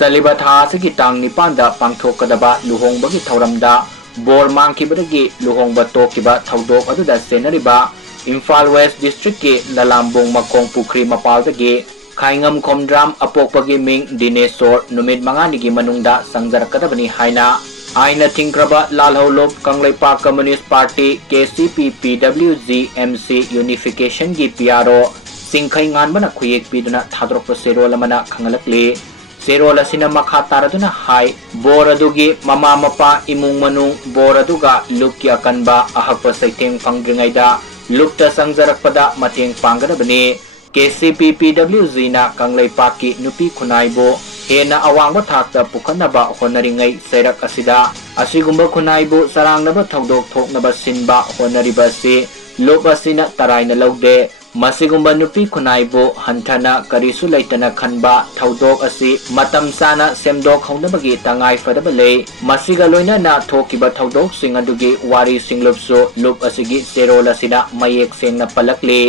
Saliba tha asigi tang nipanda pangthokadaba luhongbagi thauramda bor mangkhibadagi luhongba tokiba thaudok aduda senariba Imphal West District ki Lalambong Makong Pukri Mapaldagi Khaingam Khomdram apokpagi ming Dinesor Numit Nigi Manungda Changjarakadabani haina aina thingkraba lalholop Kanglaipak Communist Party Kcp Pwg MC Unification gi PRO Singkhai nganbana khuyek piduna thadrokpa serol amana khangalakli serol asina makha taraduna hai bor adugi mama mapa imung manung bor aduga lukki akanba ahakpa saitheng phangdringaida lukta sangjarakpada mateng panggadabani Kcp Pwg na Kanglaipak ki nupi khunaibo hena awangba thakta pukhanaba honaringai sairak asida asigumba khunaibo sarangnaba thaudok thoknaba sinba honariba si lop asina taraina logde masigumba nupi khunaibo hanthana karisu laitana khanba thaudok asi matam sana semdok honabagi tangai fadaba lei masiga loina na thokiba thaudok singadugi wari singlupso lup asigi serol asina mayek sengna palakli